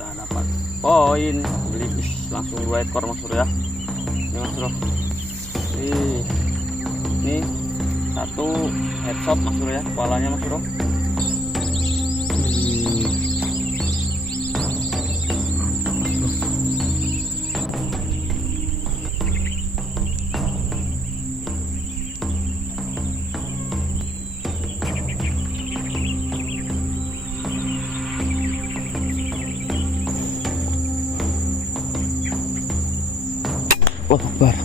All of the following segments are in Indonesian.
kita dapat poin belibis langsung 2 ekor Mas Bro ya. Ini Mas Bro, ini satu headshot Mas Bro ya, kepalanya Mas Bro. Allahu Akbar.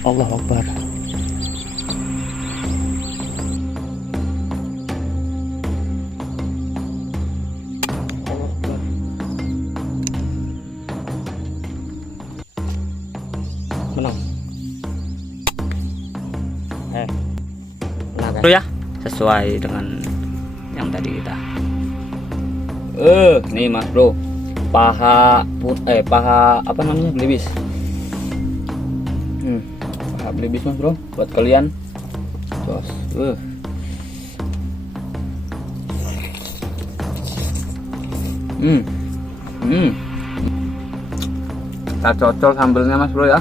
Allahu Akbar. Allahu Akbar. Menang. Menang Bro ya, sesuai dengan yang tadi kita. Nih Mas Bro, paha apa namanya, belibis. Paha belibis Mas Bro, buat kalian. Terus, kita cocol sambelnya Mas Bro ya.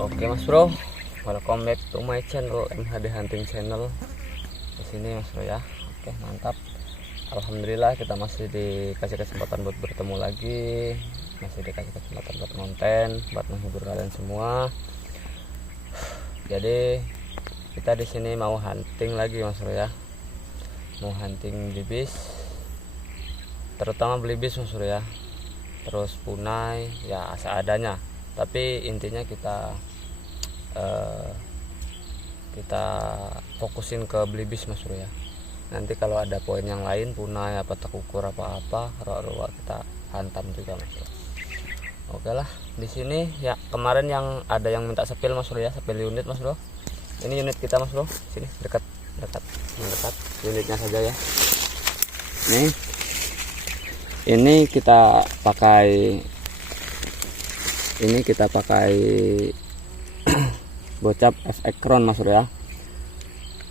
Oke Mas Bro, welcome back to my channel MHD Hunting Channel. Di sini Mas Bro ya. Oke, mantap. Alhamdulillah kita masih dikasih kesempatan buat bertemu lagi, masih dikasih kesempatan buat konten, buat menghibur kalian semua. Jadi kita di sini mau hunting lagi Mas Bro ya. Mau hunting belibis, terutama belibis Mas Bro ya. Terus punai ya seadanya. Tapi intinya kita fokusin ke belibis Mas Bro ya. Nanti kalau ada poin yang lain, punai apa tekukur apa-apa, roa-roa kita hantam juga Mas Bro. Oke lah, di sini ya kemarin yang ada yang minta sepil Mas Bro ya, sepil unit Mas Bro. Ini unit kita Mas Bro, sini dekat unitnya saja ya. Ini kita pakai bocap FX Crown Mas Bro ya.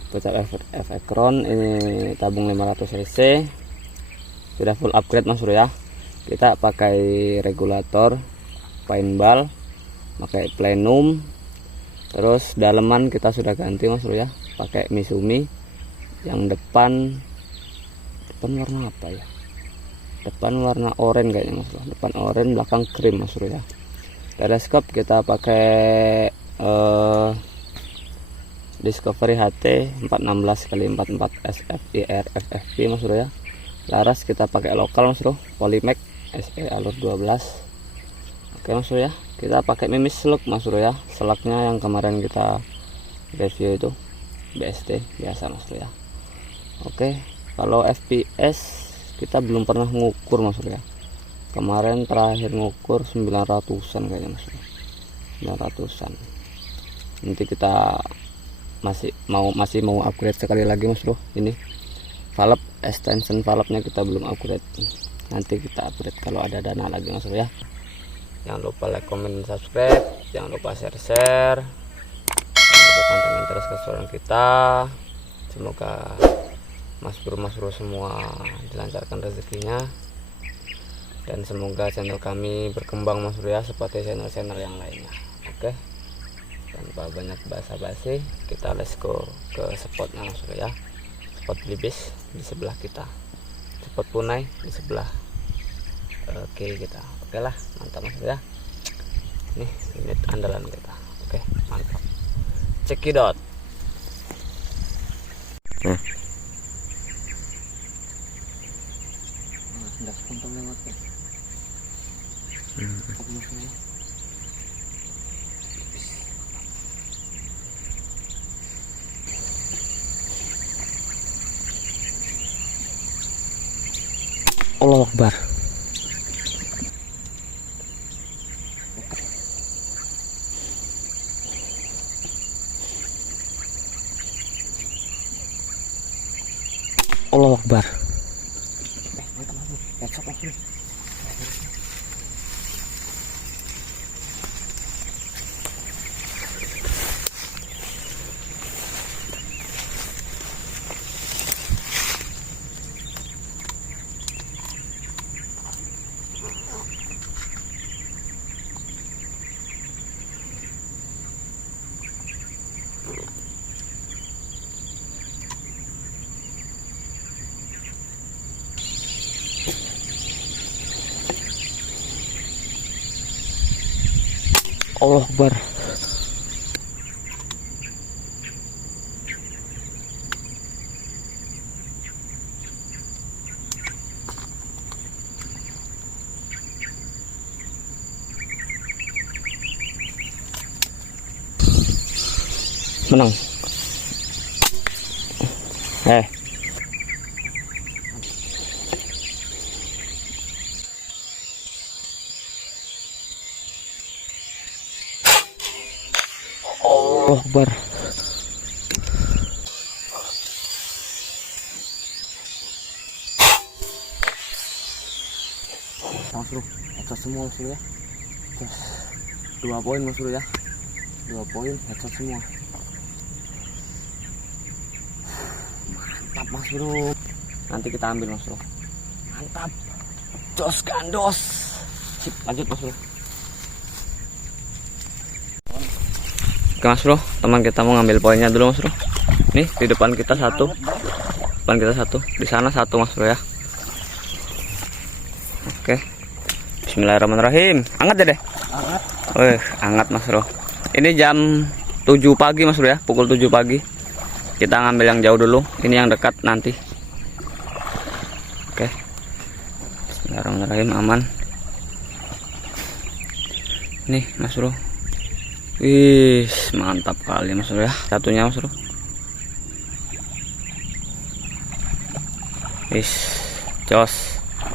Bocap FX Crown ini tabung 500 cc, sudah full upgrade Mas Bro ya. Kita pakai regulator paintball, pakai plenum, terus daleman kita sudah ganti Mas Bro ya, pakai Misumi. Yang depan warna apa ya, depan warna oranye kayaknya Mas Bro, depan oranye, belakang krim Mas Bro ya. Teleskop kita pakai Discovery HT 416x44 SFIR FFP Mas Bro ya. Laras kita pakai lokal Mas Bro, Polymax SE alur 12. Oke Mas Bro ya, kita pakai mimis slug Mas Bro ya. Selaknya yang kemarin kita review itu BST biasa Mas Bro ya. Oke, kalau FPS kita belum pernah ngukur Mas Bro ya. Kemarin terakhir ngukur 900-an kayaknya Mas Bro, 900-an. Nanti kita masih mau upgrade sekali lagi Mas Bro. Ini valve extension valve-nya kita belum upgrade, nanti kita upgrade kalau ada dana lagi Mas Bro ya. Jangan lupa like, comment, subscribe, jangan lupa share, jangan lupa pantengin terus keseruan kita. Semoga Mas Bro semua dilancarkan rezekinya, dan semoga channel kami berkembang Mas Bro ya, seperti channel-channel yang lainnya. Oke, tanpa banyak basa-basi, kita let's go ke spotnya Mas Bro ya. Spot belibis di sebelah kita, spot punai di sebelah kiri kita. Oke lah, mantap Mas Bro ya. Nih unit andalan kita. Oke, mantap. Cekidot. Sudah spontan lewat ya. Allahu Akbar. Allah Akbar. Headshot langsung. Allah Akbar. Menang. Allah Akbar. Mas Bro, headshot semua Mas Bro ya. Terus 2 poin Mas Bro ya. 2 poin headshot semua. Mantap Mas Bro. Nanti kita ambil Mas Bro. Mantap. Jos gandos. Sip, lanjut Mas Bro. Oke Mas Bro, teman kita mau ngambil poinnya dulu Mas Bro. Nih di depan kita satu. Depan kita satu. Di sana satu Mas Bro ya. Oke. Bismillahirrahmanirrahim. Angkat ya deh. Angkat. Wih, hangat Mas Bro. Ini jam 7 pagi Mas Bro ya, pukul 7 pagi. Kita ngambil yang jauh dulu, ini yang dekat nanti. Oke. Bismillahirrahmanirrahim, aman. Nih Mas Bro. Wih, mantap kali Mas Bro ya. Satunya Mas Bro. Wih, jos.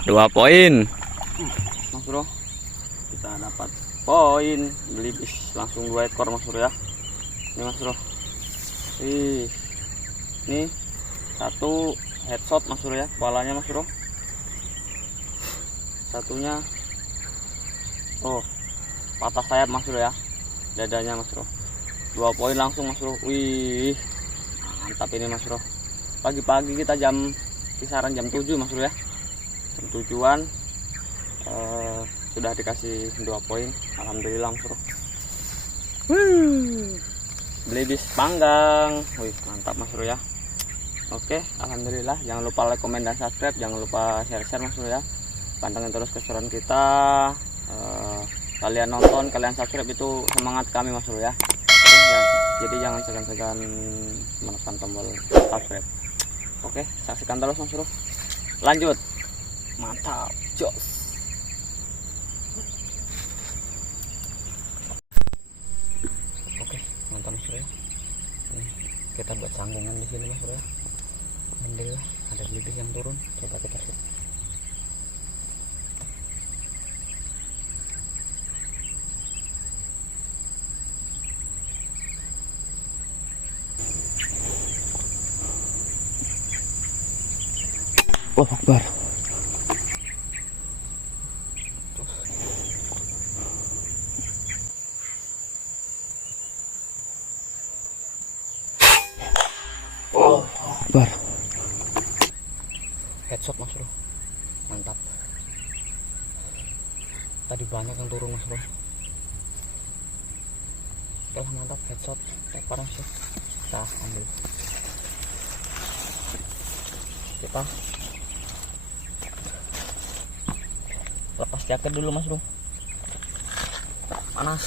2 poin. Mas Bro. Kita dapat poin, beli bis langsung 2 ekor Mas Bro ya. Ini Mas Bro. Ih. Ini 1 headshot Mas Bro ya, kepalanya Mas Bro. Satunya patah sayap Mas Bro ya. Dadanya Mas Bro. 2 poin langsung Mas Bro. Wih. Mantap ini Mas Bro. Pagi-pagi kita kisaran jam 7 Mas Bro ya. Jam 7-an sudah dikasih 2 poin. Alhamdulillah Mas Bro. Beli bis panggang. Wih, mantap Mas Bro ya. Oke, alhamdulillah. Jangan lupa like, komen, dan subscribe. Jangan lupa share-share Mas Bro ya. Pantengin terus keseruan kita. Kalian nonton, kalian subscribe itu semangat kami Mas Bro ya. Oke, ya. Jadi jangan segan-segan menekan tombol subscribe. Oke, saksikan terus Mas Bro. Lanjut. Mantap, jos. Oke, mantap Mas Bro ya. Nih, kita buat sanggungan di sini Mas Bro ya. Alhamdulillah ada bibit yang turun. Coba kita lihat. Allah Akbar. Allah Akbar. Headshot Mas Bro. Mantap. Tadi banyak yang turun Mas Bro. Oke, mantap headshot. Tepar Mas Bro. Kita ambil. Kita lepas jaket dulu Mas Bro. Panas.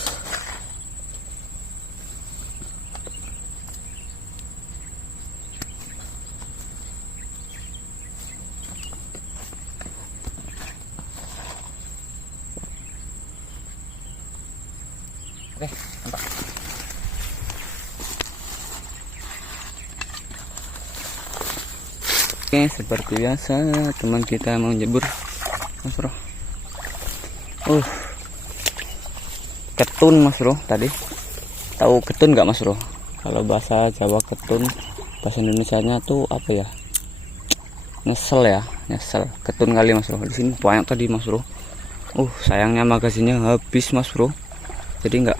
Oke, mantap. Oke, seperti biasa teman kita mau jebur Mas Bro. Ketun Mas Bro tadi. Tahu ketun nggak Mas Bro? Kalau bahasa Jawa ketun, bahasa Indonesianya tuh apa ya? Nyesel ya, nyesel. Ketun kali Mas Bro. Di sini banyak tadi Mas Bro. Sayangnya magasinnya habis Mas Bro. Jadi nggak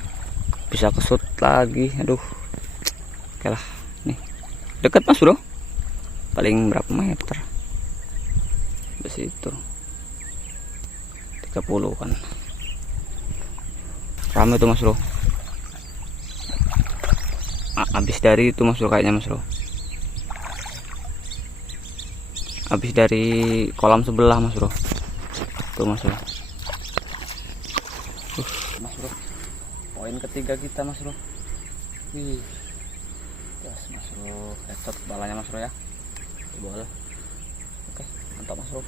bisa kesut lagi. Aduh. Oke lah. Nih. Deket Mas Bro. Paling berapa meter? Di situ. 30 kan. Rame tuh Mas Bro. Habis dari itu Mas Bro kayaknya Mas Bro. Habis dari kolam sebelah Mas Bro. Tuh Mas Bro. Mas Bro. Poin ketiga kita Mas Bro. Wih. Gas Mas Bro. Headshot balanya Mas Bro ya. Bola. Oke, mantap Mas Bro.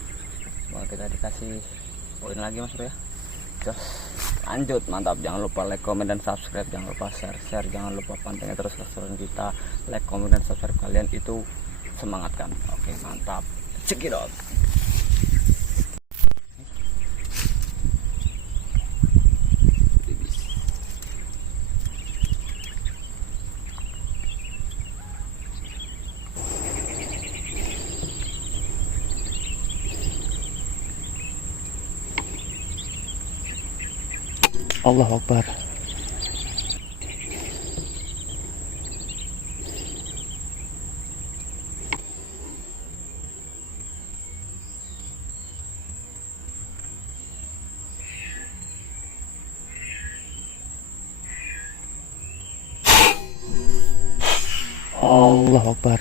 Semoga kita dikasih poin lagi Mas Bro ya. Gas. Lanjut, mantap. Jangan lupa like, comment, dan subscribe. Jangan lupa share. Jangan lupa pantengin terus keseruan kita. Like, comment, dan subscribe kalian itu semangatkan. Oke, mantap. Check it out. Allahu Akbar. Allahu Akbar.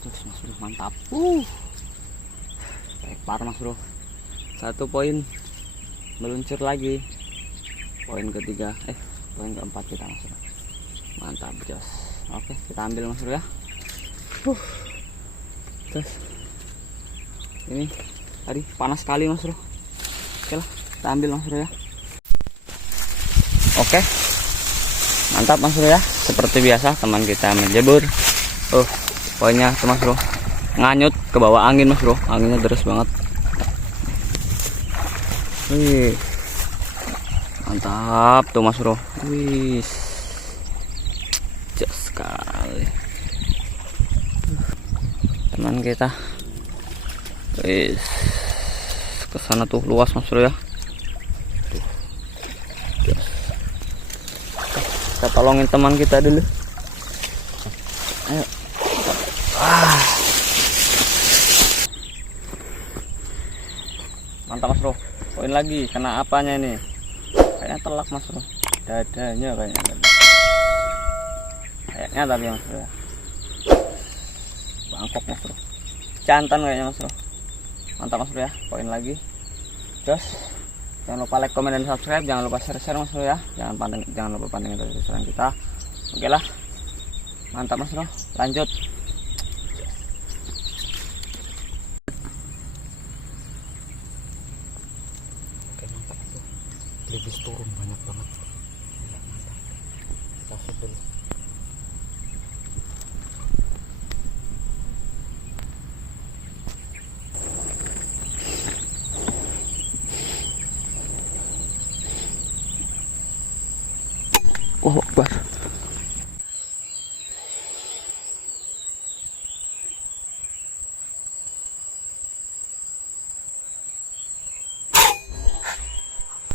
Terus Mas Bro, mantap. Par Mas Bro. 1 poin meluncur lagi. Poin ketiga, poin keempat kita Mas Bro. Mantap jos. Oke, kita ambil Mas Bro ya. Terus ini tadi panas sekali Mas Bro. Oke lah, kita ambil Mas Bro ya. Oke, mantap Mas Bro ya. Seperti biasa teman kita menjebur. Poinnya tuh Mas Bro, nganyut ke bawah angin Mas Bro. Anginnya deras banget. Wih, mantap tuh Mas Bro. Wih, jos sekali teman kita. Wih, kesana tuh luas Mas Bro ya. Kita tolongin teman kita dulu. Ayo. Mantap Mas Bro. Poin lagi, kena apanya ini? Kayaknya telak Mas Bro. Dadanya kayaknya. Kayaknya tadi Mas Bro ya. Bangkok Mas Bro. Jantan kayaknya Mas Bro. Mantap Mas Bro ya. Poin lagi. Terus jangan lupa like, comment, dan subscribe. Jangan lupa share Mas Bro ya. Jangan lupa pantengin terus keseruan kita. Oke lah. Mantap Mas Bro. Lanjut. Lebih turun banyak banget. Kita dulu. Allahu Akbar.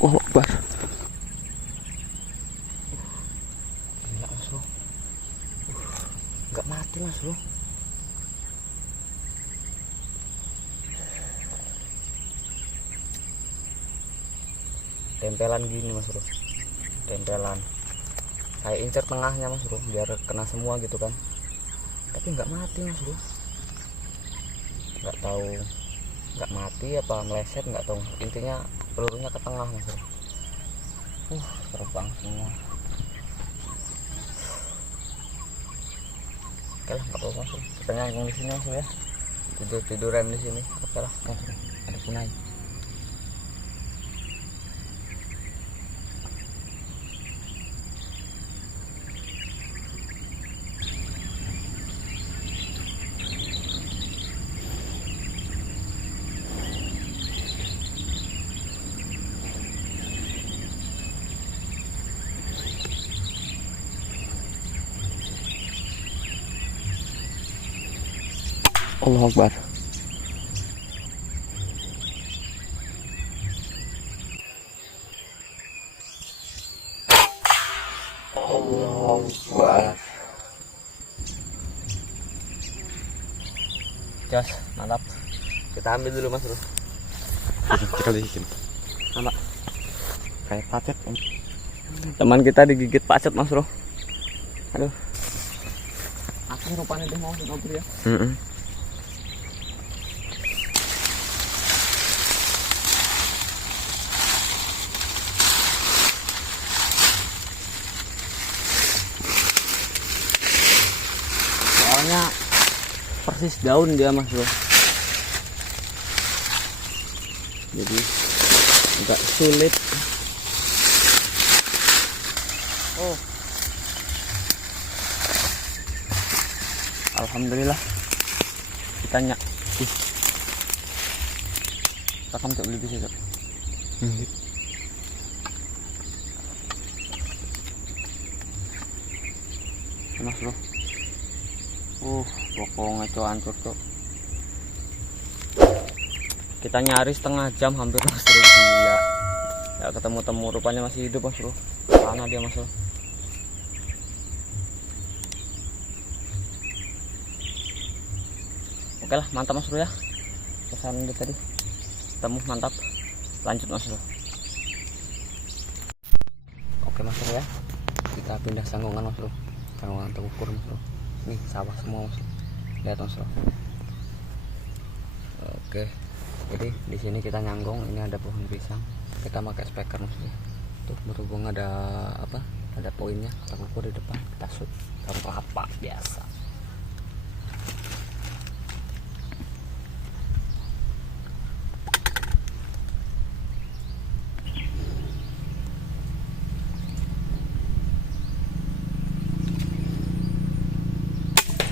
Allahu Akbar. Gila Mas Bro. Nggak mati Mas Bro. Tempelan gini Mas Bro. Tempelan. Saya incer tengahnya Mas Bro biar kena semua gitu kan. Tapi nggak mati Mas Bro. Nggak tahu nggak mati apa meleset, nggak tahu. Intinya pelurunya ke tengah Mas Bro. Terbang semua. Oke lah, nggak apa-apa Mas Bro. Kita nyangkung di sini Mas Bro ya. Tiduran di sini. Oke lah, ada kunai. Allahu Akbar. Allahu Akbar. Jos, mantap. Kita ambil dulu Mas Bro. Kita bikin. Mantap. Kayak pacet. Teman kita digigit pacet Mas Bro. Aduh. Aku rupanya dia mau ngobrol ya. Soalnya persis daun dia Mas Bro. Jadi agak sulit. Oh. Alhamdulillah. Kita nyak. Takam tak beli bisa tak? Mas Bro. Pokoknya cok hancur cok. Kita nyari setengah jam hampir Mas Bro, gila. Ya ketemu-temu, rupanya masih hidup Mas Bro. Sana dia Mas Bro. Oke lah, mantap Mas Bro ya. Kesan dia tadi ketemu mantap. Lanjut Mas Bro. Oke Mas Bro ya. Kita pindah sanggungan Mas Bro. Sanggungan terukur Mas Bro. Nih sawah semua Mas Bro. Lihat Mas Bro. Oke. Jadi di sini kita nyanggung, ini ada pohon pisang. Kita pakai speaker Mas Bro. Tuh berhubung ada apa? Ada poinnya, kita ukur di depan, kita shoot sama kelapa biasa.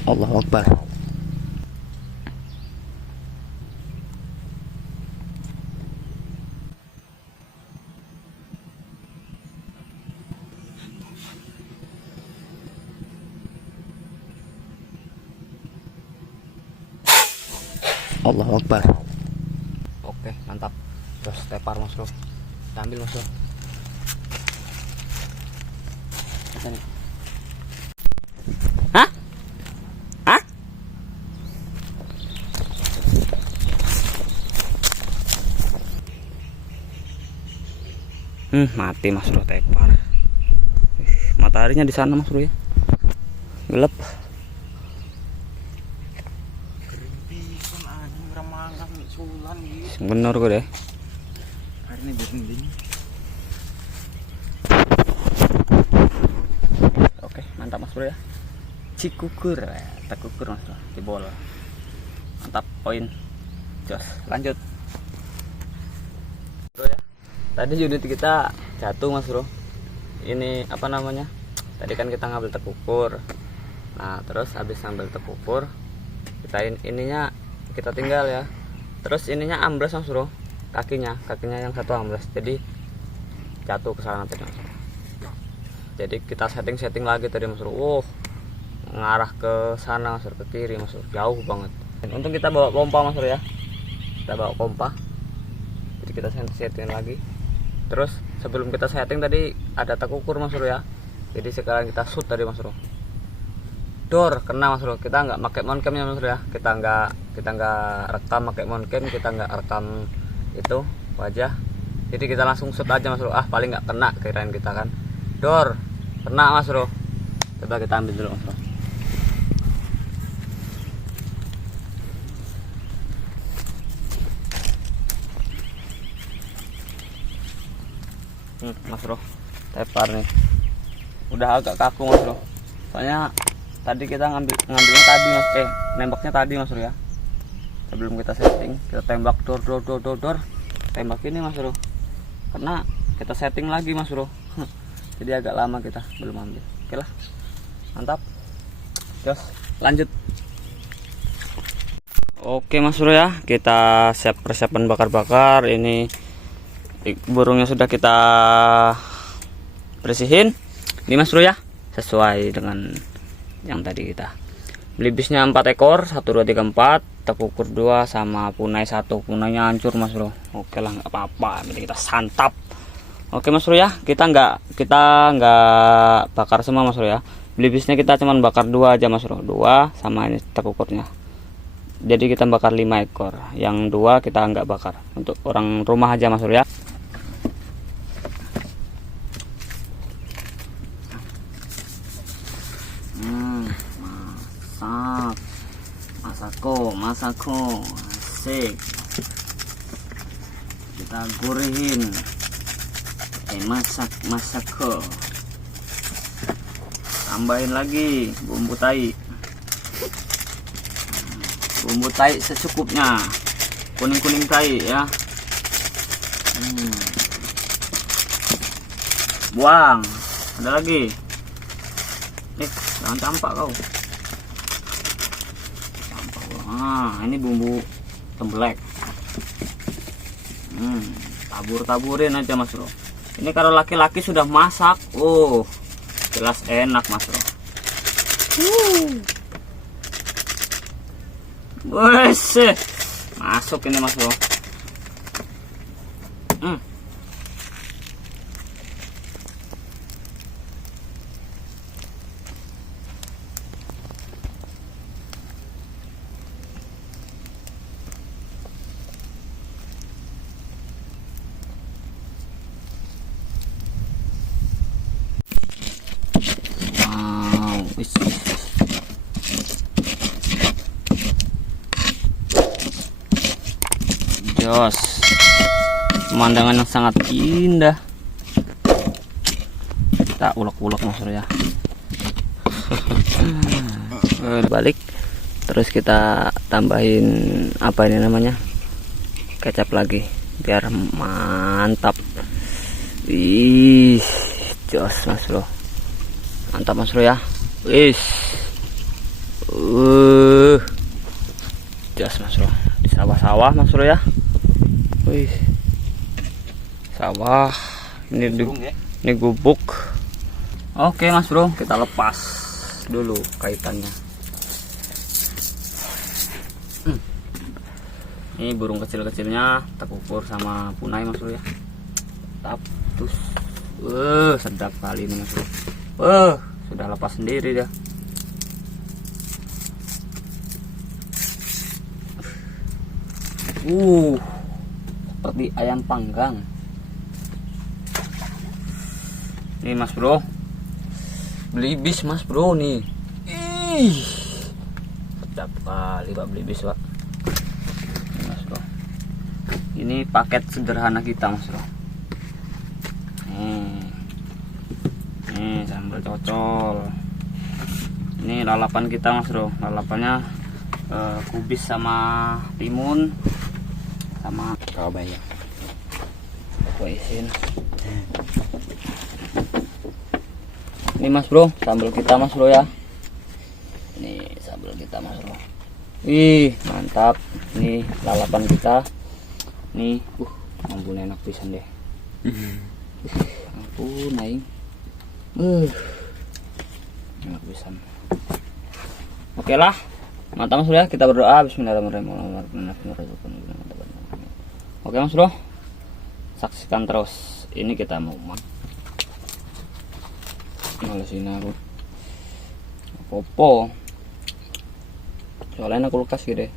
Allahu Akbar. Allahu Akbar. Oke, mantap. Terus tepar Mas Bro. Kita ambil Mas Bro. Kita nih. Hah? Hah? Mati Mas Bro, tepar. Mataharinya di sana Mas Bro ya. Gelap. Bener gue deh. Hari ini dingin. Oke, mantap Mas Bro ya. Cikukur, tekukur Mas Bro, jebol. Mantap, poin. Jos, lanjut. Bro ya. Tadi unit kita jatuh Mas Bro. Ini apa namanya? Tadi kan kita ngambil tekukur. Nah, terus habis ngambil tekukur, kita ininya kita tinggal ya. Terus ininya amblas Mas Bro, kakinya yang satu amblas, jadi jatuh ke sana tadi Mas Bro. Jadi kita setting lagi tadi Mas Bro. Ngarah ke sana Mas Bro, ke kiri Mas Bro, jauh banget. Untung kita bawa pompa Mas Bro ya, kita bawa pompa, jadi kita setting lagi. Terus sebelum kita setting tadi ada tekukur Mas Bro ya, jadi sekarang kita shoot tadi Mas Bro. Dor kena Mas Bro, kita nggak pakai moncamnya Mas Bro ya, kita nggak rekam pakai moncam, kita nggak rekam itu wajah, jadi kita langsung shoot aja Mas Bro. Paling nggak kena kirain kita kan. Dor kena Mas Bro, coba kita ambil dulu Mas Bro. Mas Bro, tepar nih, udah agak kaku Mas Bro, soalnya tadi kita ngambilnya tadi Mas, nembaknya tadi Mas Bro ya. Sebelum kita setting, kita tembak dor, tembak ini Mas Bro, karena kita setting lagi Mas Bro. Jadi agak lama kita belum ambil. Oke lah, mantap. Jos, lanjut. Oke Mas Bro ya, kita siap persiapan bakar-bakar. Ini burungnya sudah kita bersihin. Ini Mas Bro ya, sesuai dengan yang tadi kita beli bisnya 4 ekor, 1 2 3 4. tekukur 2 sama punai 1. Punainya hancur Mas Bro. Oke lah, nggak apa-apa, ini kita santap. Oke Mas Bro ya, kita nggak bakar semua Mas Bro ya. Belibisnya kita cuman bakar 2 aja Mas Bro, 2 sama ini tekukurnya. Jadi kita bakar 5 ekor, yang 2 kita nggak bakar, untuk orang rumah aja Mas Bro ya. Masako asik, kita gurihin. Masako, tambahin lagi bumbu tai secukupnya, kuning tai ya. Buang, ada lagi jangan campak kau. Ini bumbu tembelek. Tabur-taburin aja Mas Bro. Ini kalau laki-laki sudah masak, jelas enak Mas Bro. Wes, masuk ini Mas Bro. Jos, pemandangan yang sangat indah. Kita ulek-ulek Mas Bro ya. Balik, terus kita tambahin apa ini namanya, kecap lagi biar mantap. Ih, jos Mas Bro, mantap Mas Bro ya. Jos Mas Bro, di sawah-sawah Mas Bro ya. Sawah ini gubuk. Oke Mas Bro, kita lepas dulu kaitannya. Ini burung kecil-kecilnya tekukur sama punai Mas Bro ya. Terus sedap kali ini Mas Bro. Sudah lepas sendiri dah. Seperti ayam panggang. Nih Mas Bro, belibis Mas Bro nih. Sedap kali Pak belibis Pak. Nih, Mas Bro, ini paket sederhana kita Mas Bro. Nih sambal cocol. Ini lalapan kita Mas Bro, lalapannya kubis sama timun sama Surabaya. Kuisin. Ini Mas Bro, sambal kita Mas Bro ya. Ini sambal kita Mas Bro. Mantap. Ini lalapan kita. Nih, ampun enak pisan deh. Ampun aing. Enak pisan. Oke lah. Mantap Mas Bro ya, kita berdoa. Bismillahirrahmanirrahim. Oke Mas Bro, saksikan terus. Ini kita mau malesin aku popo, soalnya aku lukas gitu.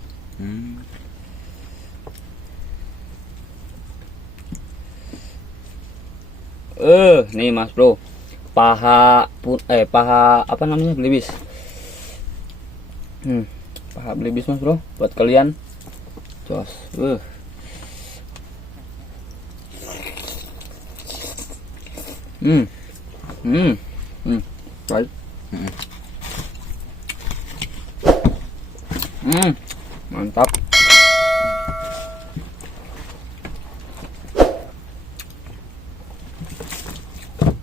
Nih Mas Bro, paha apa namanya, belibis. Paha belibis Mas Bro, buat kalian. Jos. Baik. Mantap.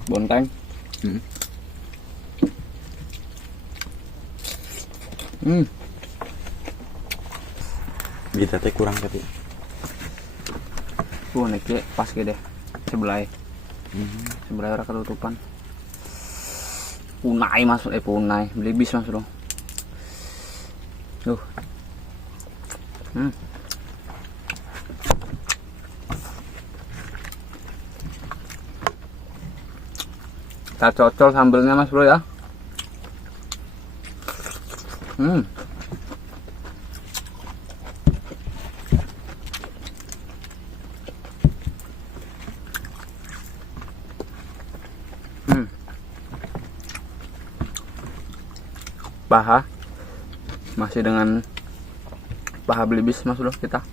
Bonteng. Bisa teh kurang tapi. Nek pas gede sebelah. Sebelah orang ketutupan. Punai Mas, punai belibis Mas Bro. Kita cocol sambelnya mas bro ya. Paha masih dengan paha belibis mas bro kita.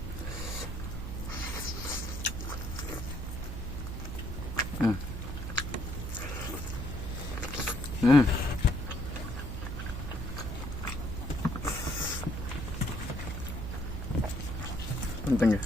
Penting ya.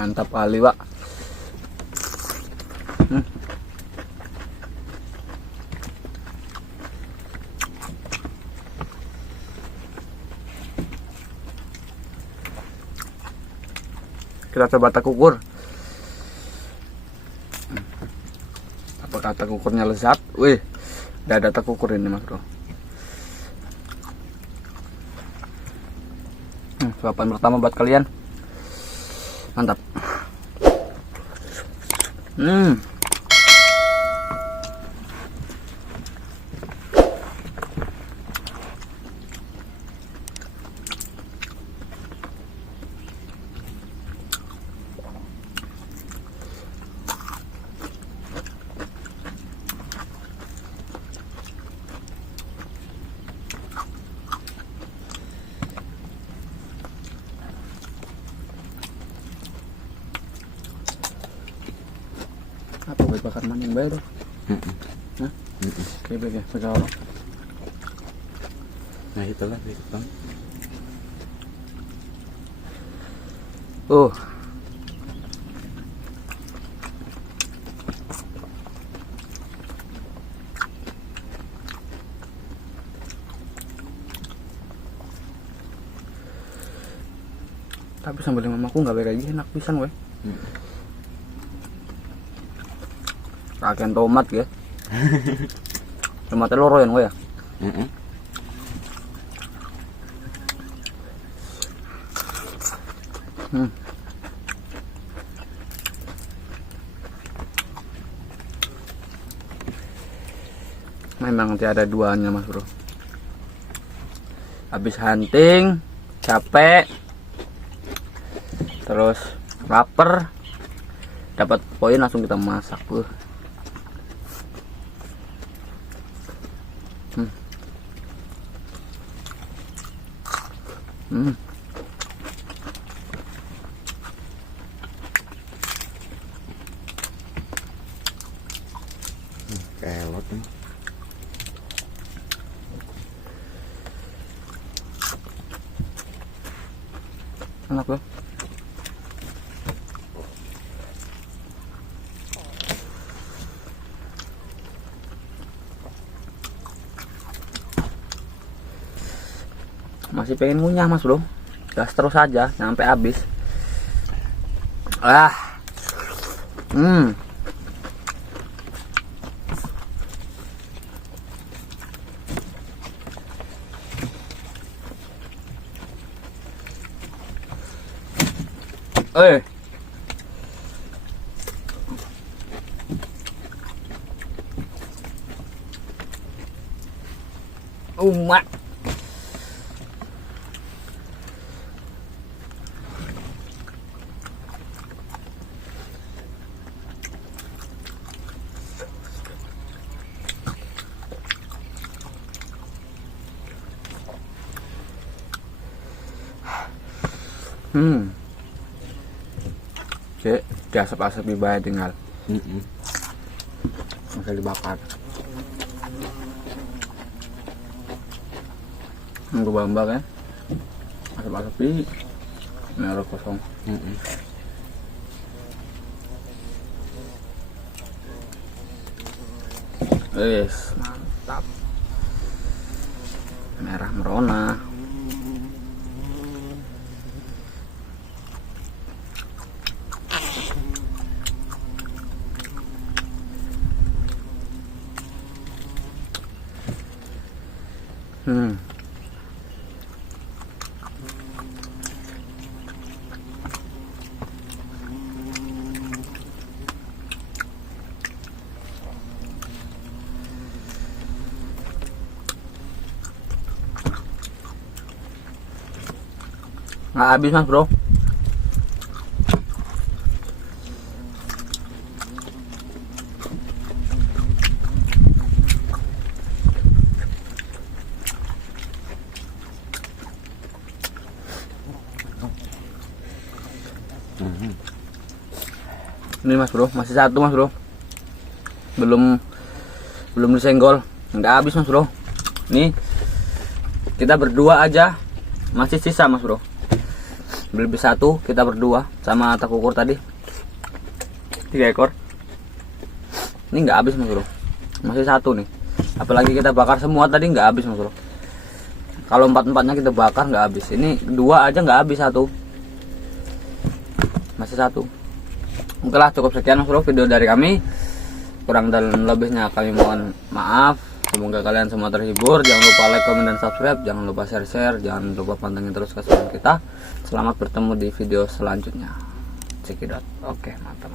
Mantap kali Pak. Kita coba tak ukur. Apakah tak ukurnya lezat? Wih, udah ada tak ukur ini mas bro. Suapan pertama buat kalian. Mantap. Apa buat bakar maning bae tuh? Hah? Oke, ya, pegang. Nah itulah berikut bang. Tapi sambal mamaku nggak beda aja, enak pisan weh. Kakean tomat ya. Tomatnya loro yang weh ya. Memang tiada duanya mas bro. Habis hunting, capek, terus lapar, dapat poin langsung kita masak tuh. Kelot nih. Enak loh. Masih pengen ngunyah mas bro, gas terus aja sampai habis. Umat. Cek, diasap-asap di bawah tinggal. Masih dibakar. nunggu bambak ya. Asap-asapi merah kosong. Wes, mantap. Merah merona. Nggak habis mas bro. Ini mas bro, masih satu mas bro, belum disenggol, nggak habis mas bro. Nih kita berdua aja masih sisa mas bro, lebih satu kita berdua sama takukur tadi 3 ekor. Ini nggak habis mas bro, masih satu nih, apalagi kita bakar semua tadi nggak habis mas bro. Kalau 4-4-nya kita bakar nggak habis, ini 2 aja nggak habis, satu masih satu. Oke lah, cukup sekian mas bro video dari kami, kurang dan lebihnya kami mohon maaf. Semoga kalian semua terhibur. Jangan lupa like, komen, dan subscribe. Jangan lupa share, jangan lupa pantengin terus keseruan kita. Selamat bertemu di video selanjutnya. Cekidot. Oke, mantap.